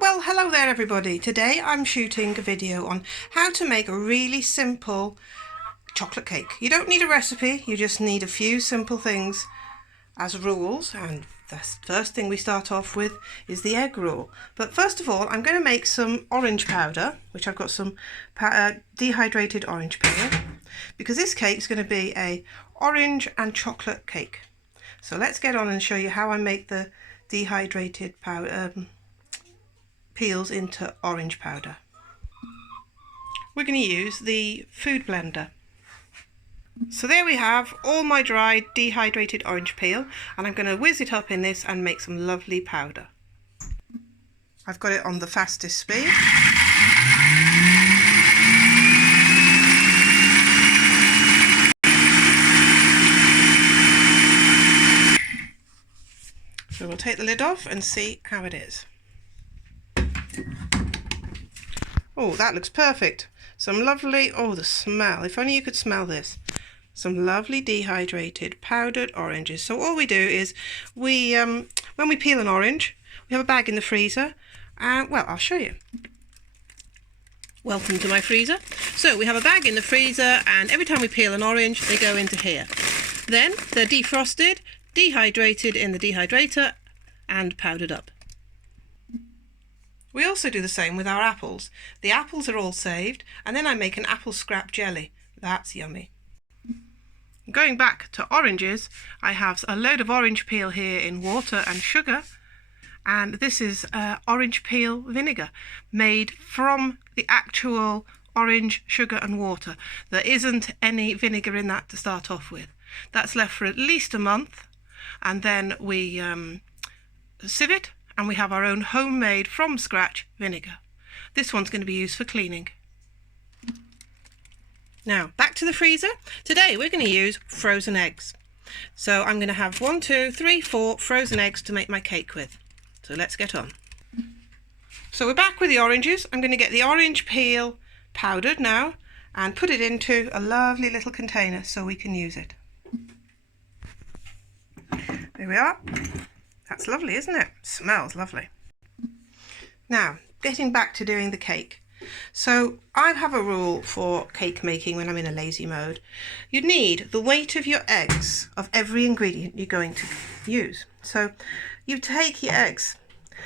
Well, hello there everybody. Today I'm shooting a video on how to make a really simple chocolate cake. You don't need a recipe, you just need a few simple things as rules, and the first thing we start off with is the egg rule. But first of all, I'm going to make some orange powder, which I've got some dehydrated orange peel, because this cake is going to be a orange and chocolate cake. So let's get on and show you how I make the dehydrated powder peels into orange powder. We're going to use the food blender. So there we have all my dried dehydrated orange peel, and I'm going to whiz it up in this and make some lovely powder. I've got it on the fastest speed. So we'll take the lid off and see how it is. Oh, that looks perfect. Some lovely, oh, the smell. If only you could smell this. Some lovely dehydrated powdered oranges. So all we do is when we peel an orange, we have a bag in the freezer. And well, I'll show you. Welcome to my freezer. So we have a bag in the freezer, and every time we peel an orange, they go into here. Then they're defrosted, dehydrated in the dehydrator, and powdered up. We also do the same with our apples. The apples are all saved, and then I make an apple scrap jelly. That's yummy. Going back to oranges, I have a load of orange peel here in water and sugar, and this is orange peel vinegar made from the actual orange, sugar and water. There isn't any vinegar in that to start off with. That's left for at least a month, and then we sieve it, and we have our own homemade from scratch vinegar. This one's going to be used for cleaning. Now back to the freezer. Today we're going to use frozen eggs. So I'm going to have 1, 2, 3, 4 frozen eggs to make my cake with. So let's get on. So we're back with the oranges. I'm going to get the orange peel powdered now and put it into a lovely little container so we can use it. There we are. That's lovely, isn't it? Smells lovely. Now, getting back to doing the cake. So I have a rule for cake making when I'm in a lazy mode. You need the weight of your eggs of every ingredient you're going to use. So you take your eggs,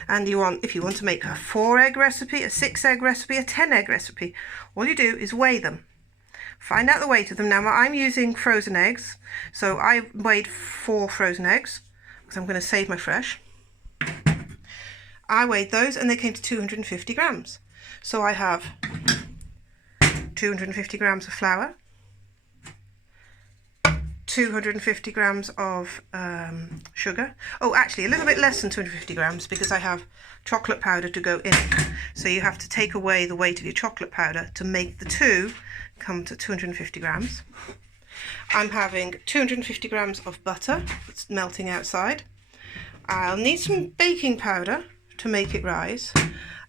and if you want to make a 4-egg recipe, a 6-egg recipe, a 10-egg recipe, all you do is weigh them. Find out the weight of them. Now I'm using frozen eggs, so I weighed 4 frozen eggs, because I'm going to save my fresh. I weighed those and they came to 250 grams. So I have 250 grams of flour, 250 grams of sugar. Oh, actually a little bit less than 250 grams because I have chocolate powder to go in it. So you have to take away the weight of your chocolate powder to make the two come to 250 grams. I'm having 250 grams of butter that's melting outside. I'll need some baking powder to make it rise,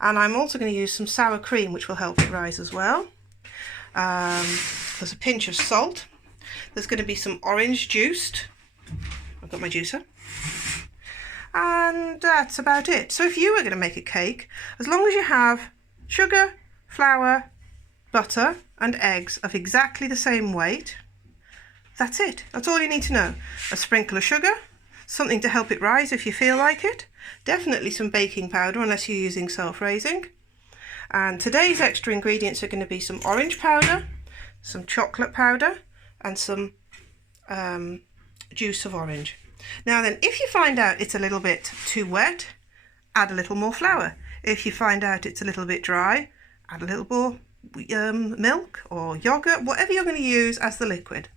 and I'm also going to use some sour cream which will help it rise as well. There's a pinch of salt. There's going to be some orange juiced. I've got my juicer. And that's about it. So if you were going to make a cake, as long as you have sugar, flour, butter and eggs of exactly the same weight, that's it. That's all you need to know. A sprinkle of sugar, something to help it rise if you feel like it, definitely some baking powder unless you're using self-raising. And today's extra ingredients are going to be some orange powder, some chocolate powder and some juice of orange. Now then, if you find out it's a little bit too wet, add a little more flour. If you find out it's a little bit dry, add a little more milk or yogurt, whatever you're going to use as the liquid.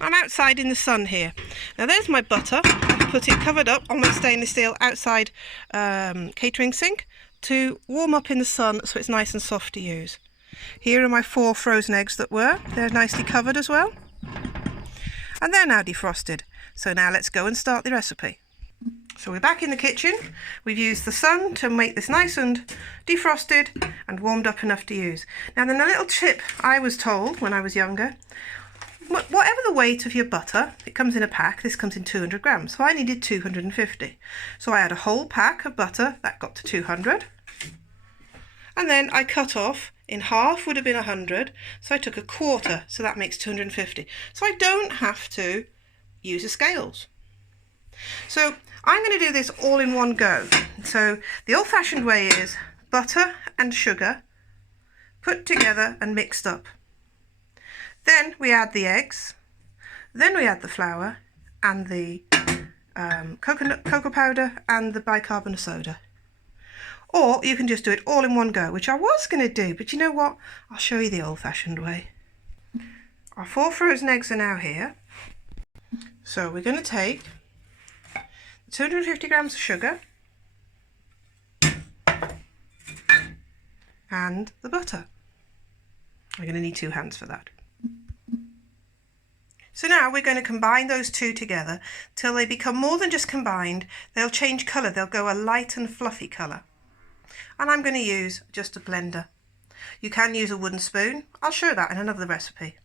I'm outside in the sun here. Now there's my butter. I've put it covered up on my stainless steel outside catering sink to warm up in the sun so it's nice and soft to use. Here are my 4 frozen eggs they're nicely covered as well. And they're now defrosted. So now let's go and start the recipe. So we're back in the kitchen. We've used the sun to make this nice and defrosted and warmed up enough to use. Now then, a little tip I was told when I was younger: whatever the weight of your butter, it comes in a pack. This comes in 200 grams, so I needed 250. So I had a whole pack of butter, that got to 200. And then I cut off, in half would have been 100, so I took a quarter, so that makes 250. So I don't have to use the scales. So I'm going to do this all in one go. So the old-fashioned way is butter and sugar put together and mixed up. Then we add the eggs, then we add the flour and the cocoa powder and the bicarbonate of soda. Or you can just do it all in one go, which I was going to do, but you know what? I'll show you the old-fashioned way. Our 4 frozen eggs are now here. So we're going to take 250 grams of sugar and the butter. We're going to need 2 hands for that. So now we're going to combine those two together till they become more than just combined. They'll change colour, they'll go a light and fluffy colour. And I'm going to use just a blender. You can use a wooden spoon. I'll show that in another recipe.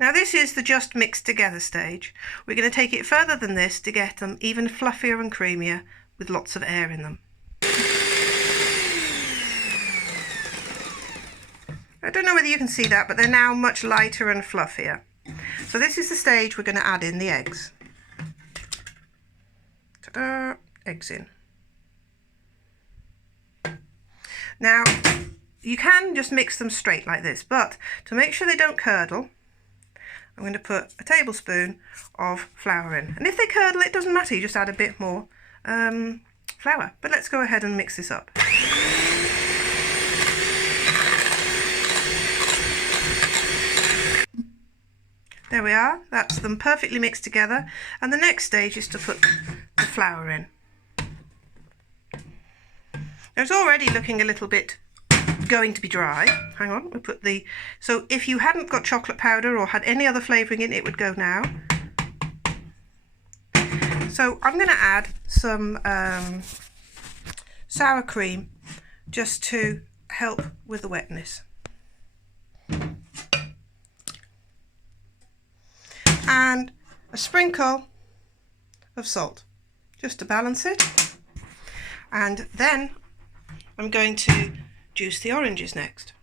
Now this is the just mixed together stage. We're going to take it further than this to get them even fluffier and creamier with lots of air in them. I don't know whether you can see that, but they're now much lighter and fluffier. So this is the stage we're going to add in the eggs. Ta-da! Eggs in. Now you can just mix them straight like this, but to make sure they don't curdle, I'm going to put a tablespoon of flour in. And if they curdle, it doesn't matter, you just add a bit more flour. But let's go ahead and mix this up. There we are, that's them perfectly mixed together. And the next stage is to put the flour in. It's already looking a little bit going to be dry. Hang on, we'll put the... So if you hadn't got chocolate powder or had any other flavouring in, it would go now. So I'm going to add some sour cream just to help with the wetness. And a sprinkle of salt, just to balance it. And then I'm going to juice the oranges next.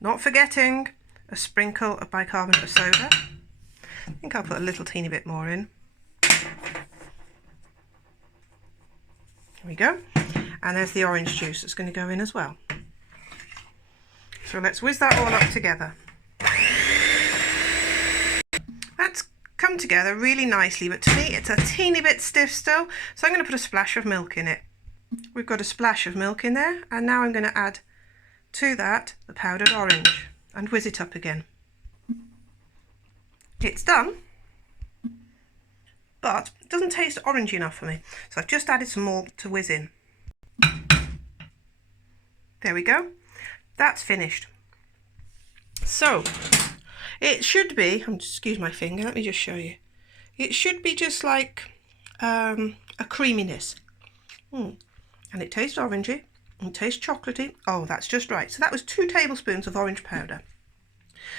Not forgetting a sprinkle of bicarbonate of soda. I think I'll put a little teeny bit more in. There we go. And there's the orange juice that's going to go in as well. So let's whiz that all up together. That's come together really nicely, but to me it's a teeny bit stiff still, so I'm going to put a splash of milk in it. We've got a splash of milk in there, and now I'm going to add to that the powdered orange and whiz it up again. It's done, but it doesn't taste orangey enough for me, so I've just added some more to whiz in. There we go, that's finished. So it should be, excuse my finger, let me just show you. It should be just like a creaminess. And it tastes orangey, and it tastes chocolatey. Oh, that's just right. So that was 2 tablespoons of orange powder.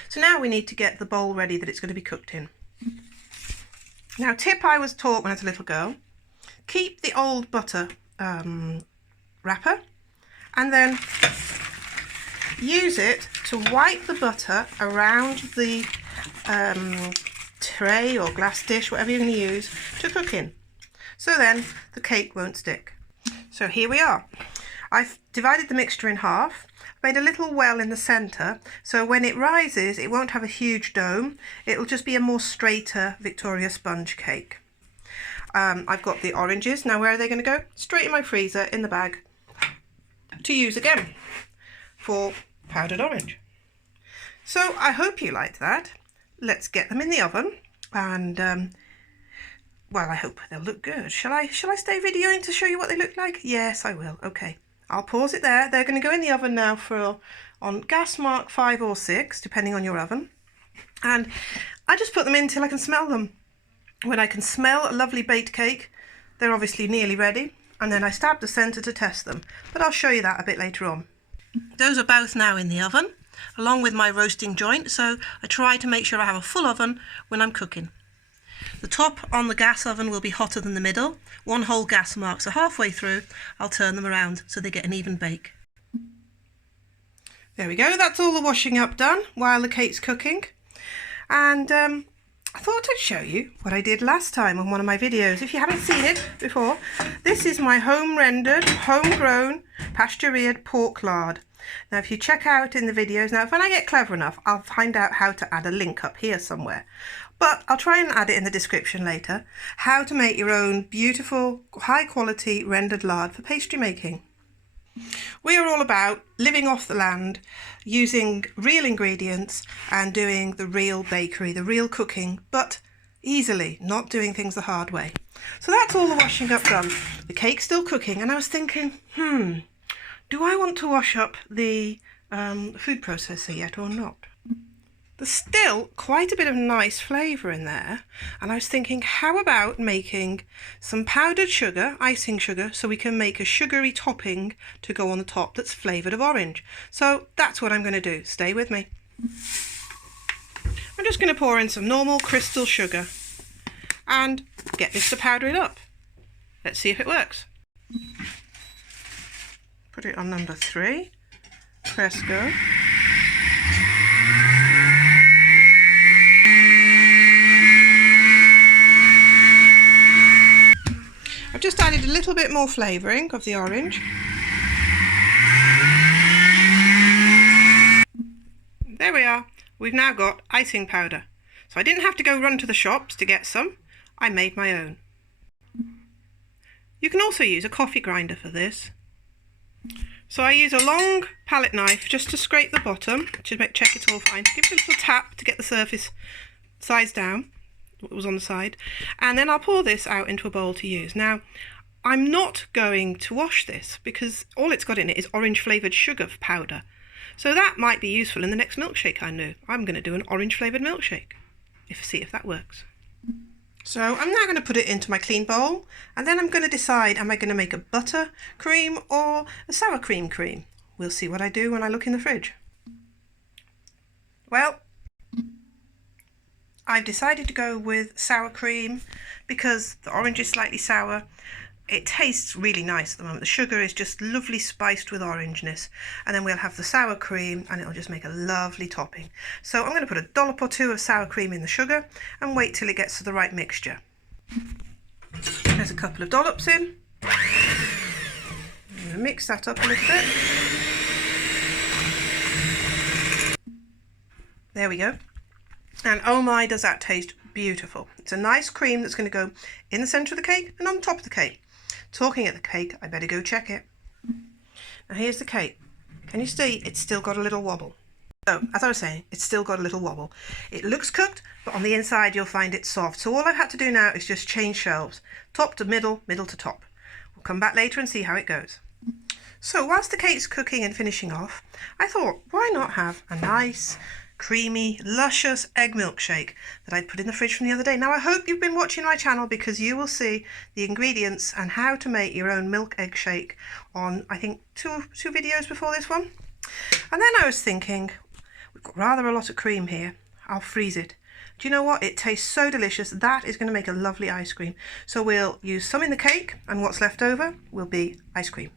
So now we need to get the bowl ready that it's going to be cooked in. Now, tip I was taught when I was a little girl, keep the old butter wrapper and then use it to wipe the butter around the tray or glass dish, whatever you're going to use, to cook in. So then the cake won't stick. So here we are. I've divided the mixture in half, made a little well in the centre, so when it rises it won't have a huge dome, it'll just be a more straighter Victoria sponge cake. I've got the oranges. Now where are they going to go? Straight in my freezer in the bag to use again for powdered orange. So I hope you liked that. Let's get them in the oven, and well, I hope they'll look good. Shall I stay videoing to show you what they look like? Yes, I will. Okay, I'll pause it there. They're going to go in the oven now for on gas mark 5 or 6, depending on your oven. And I just put them in till I can smell them. When I can smell a lovely baked cake, they're obviously nearly ready, and then I stab the centre to test them, but I'll show you that a bit later on. Those are both now in the oven, along with my roasting joint, so I try to make sure I have a full oven when I'm cooking. The top on the gas oven will be hotter than the middle. One whole gas mark, so halfway through I'll turn them around so they get an even bake. There we go, that's all the washing up done while the cake's cooking. And I thought I'd show you what I did last time on one of my videos. If you haven't seen it before, this is my home-rendered, home-grown, pasture-reared pork lard. Now if you check out in the videos, now when I get clever enough, I'll find out how to add a link up here somewhere. But I'll try and add it in the description later, how to make your own beautiful, high-quality rendered lard for pastry making. We are all about living off the land, using real ingredients and doing the real bakery, the real cooking, but easily, not doing things the hard way. So that's all the washing up done. The cake's still cooking, and I was thinking, do I want to wash up the food processor yet or not? There's still quite a bit of nice flavour in there, and I was thinking, how about making some powdered sugar, icing sugar, so we can make a sugary topping to go on the top that's flavoured of orange. So that's what I'm going to do. Stay with me. I'm just going to pour in some normal crystal sugar and get this to powder it up. Let's see if it works. Put it on number 3. Press go. I've just added a little bit more flavouring of the orange. There we are. We've now got icing powder. So I didn't have to go run to the shops to get some. I made my own. You can also use a coffee grinder for this. So I use a long palette knife just to scrape the bottom, to check it's all fine. Give it a little tap to get the surface size down. What was on the side, and then I'll pour this out into a bowl to use. Now I'm not going to wash this because all it's got in it is orange flavoured sugar powder, so that might be useful in the next milkshake I know. I'm going to do an orange flavoured milkshake, see if that works. So I'm now going to put it into my clean bowl, and then I'm going to decide, am I going to make a butter cream or a sour cream cream? We'll see what I do when I look in the fridge. Well, I've decided to go with sour cream because the orange is slightly sour. It tastes really nice at the moment. The sugar is just lovely spiced with orangeness. And then we'll have the sour cream and it'll just make a lovely topping. So I'm going to put a dollop or 2 of sour cream in the sugar and wait till it gets to the right mixture. There's a couple of dollops in. I'm going to mix that up a little bit. There we go. And oh my, does that taste beautiful. It's a nice cream that's going to go in the centre of the cake and on the top of the cake. Talking of the cake, I better go check it. Now here's the cake. Can you see it's still got a little wobble? So, as I was saying, it's still got a little wobble. It looks cooked, but on the inside you'll find it soft. So all I've had to do now is just change shelves. Top to middle, middle to top. We'll come back later and see how it goes. So whilst the cake's cooking and finishing off, I thought, why not have a nice, creamy, luscious egg milkshake that I'd put in the fridge from the other day. Now I hope you've been watching my channel because you will see the ingredients and how to make your own milk egg shake on, I think, two videos before this one. And then I was thinking, we've got rather a lot of cream here. I'll freeze it. Do you know what? It tastes so delicious. That is going to make a lovely ice cream. So we'll use some in the cake and what's left over will be ice cream.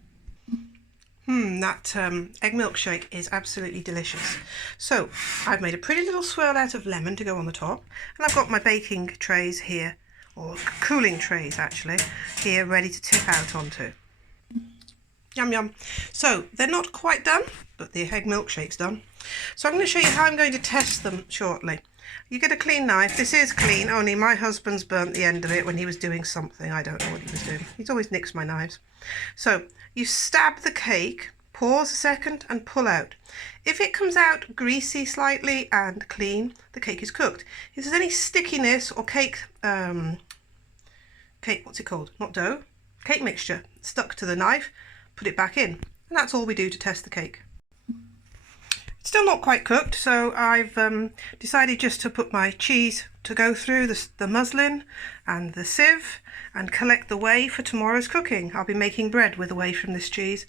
That egg milkshake is absolutely delicious. So I've made a pretty little swirl out of lemon to go on the top, and I've got my baking trays here, or cooling trays actually, here ready to tip out onto. Yum yum. So they're not quite done, but the egg milkshake's done. So I'm going to show you how I'm going to test them shortly. You get a clean knife. This is clean, only my husband's burnt the end of it when he was doing something. I don't know what he was doing. He's always nicks my knives. So you stab the cake, pause a second and pull out. If it comes out greasy slightly and clean, the cake is cooked. If there's any stickiness or cake, what's it called? Not dough, cake mixture stuck to the knife, put it back in. And that's all we do to test the cake. It's still not quite cooked, so I've decided just to put my cheese to go through the muslin and the sieve and collect the whey for tomorrow's cooking. I'll be making bread with the whey from this cheese.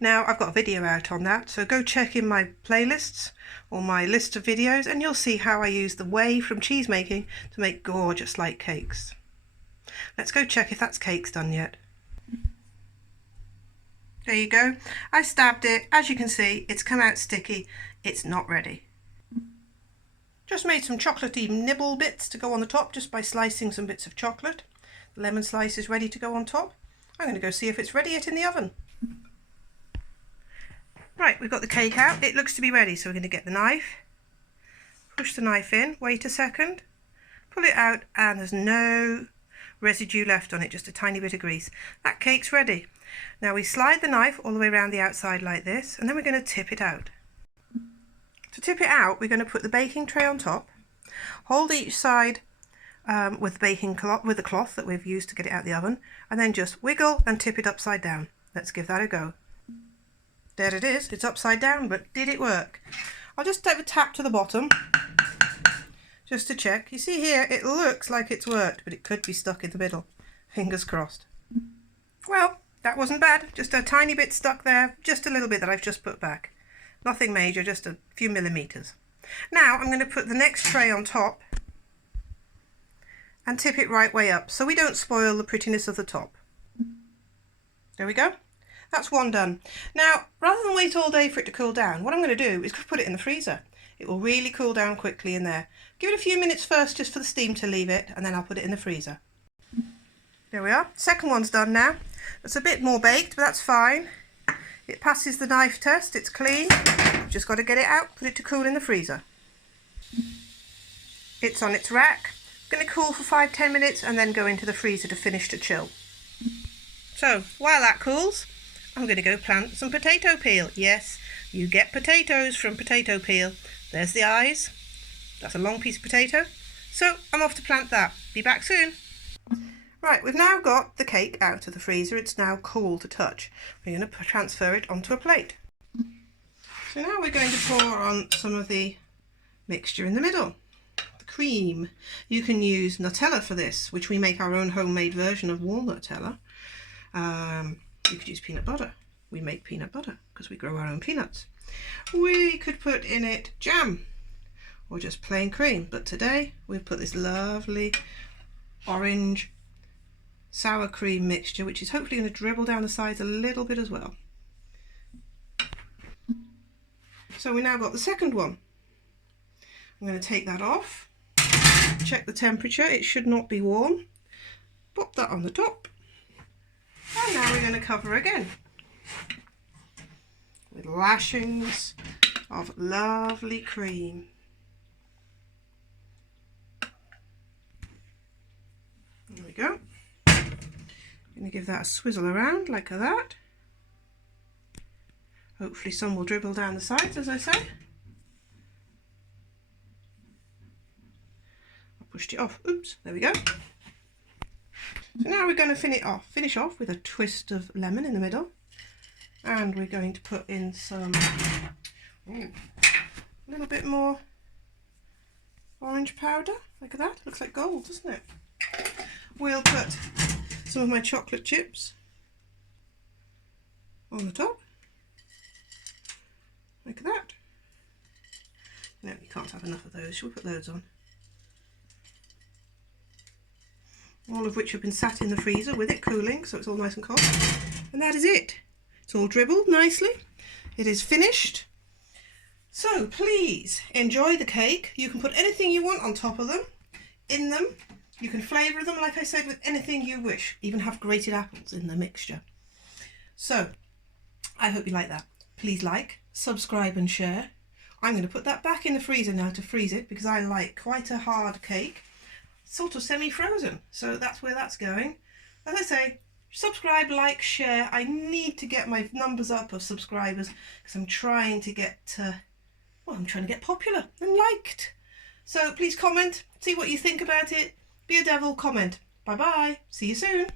Now, I've got a video out on that, so go check in my playlists or my list of videos and you'll see how I use the whey from cheese making to make gorgeous light cakes. Let's go check if that's cakes done yet. There you go. I stabbed it. As you can see, it's come out sticky. It's not ready. Just made some chocolatey nibble bits to go on the top just by slicing some bits of chocolate. The lemon slice is ready to go on top. I'm going to go see if it's ready yet in the oven. Right, we've got the cake out. It looks to be ready, so we're going to get the knife. Push the knife in, wait a second, pull it out, and there's no residue left on it, just a tiny bit of grease. That cake's ready. Now we slide the knife all the way around the outside like this, and then we're going to tip it out. To tip it out, we're going to put the baking tray on top, hold each side with the cloth that we've used to get it out the oven, and then just wiggle and tip it upside down. Let's give that a go. There it is, it's upside down, but did it work? I'll just have a tap to the bottom, just to check. You see here, it looks like it's worked, but it could be stuck in the middle. Fingers crossed. Well, that wasn't bad, just a tiny bit stuck there, just a little bit that I've just put back. Nothing major, just a few millimeters. Now I'm going to put the next tray on top and tip it right way up so we don't spoil the prettiness of the top. There we go. That's one done. Now, rather than wait all day for it to cool down, what I'm going to do is put it in the freezer. It will really cool down quickly in there. Give it a few minutes first just for the steam to leave it, and then I'll put it in the freezer. There we are. Second one's done now. It's a bit more baked, but that's fine. It passes the knife test, it's clean. I've just got to get it out, put it to cool in the freezer. It's on its rack. Going to cool for 5-10 minutes and then go into the freezer to finish to chill. So, while that cools, I'm going to go plant some potato peel. Yes, you get potatoes from potato peel. There's the eyes. That's a long piece of potato. So, I'm off to plant that. Be back soon. Right, we've now got the cake out of the freezer. It's now cool to touch. We're going to transfer it onto a plate. So now we're going to pour on some of the mixture in the middle. The cream. You can use Nutella for this, which we make our own homemade version of walnut Nutella. You could use peanut butter. We make peanut butter because we grow our own peanuts. We could put in it jam or just plain cream, but today we've put this lovely orange sour cream mixture, which is hopefully going to dribble down the sides a little bit as well. So we now got the second one. I'm going to take that off, check the temperature. It should not be warm. Pop that on the top, and now we're going to cover again with lashings of lovely cream. There we go. Going to give that a swizzle around like that. Hopefully some will dribble down the sides, as I say. I pushed it off. Oops, there we go. So now we're going to finish off with a twist of lemon in the middle. And we're going to put in some, a little bit more orange powder, like that. Looks like gold, doesn't it? We'll put some of my chocolate chips on the top, like that. No, you can't have enough of those. Shall we put loads on? All of which have been sat in the freezer with it cooling, so it's all nice and cold. And that is it. It's all dribbled nicely. It is finished. So please enjoy the cake. You can put anything you want on top of them, in them. You can flavour them, like I said, with anything you wish. Even have grated apples in the mixture. So, I hope you like that. Please like, subscribe and share. I'm going to put that back in the freezer now to freeze it because I like quite a hard cake. Sort of semi-frozen. So that's where that's going. As I say, subscribe, like, share. I need to get my numbers up of subscribers because I'm trying to get, I'm trying to get popular and liked. So please comment, see what you think about it. Be a devil, comment. Bye bye. See you soon.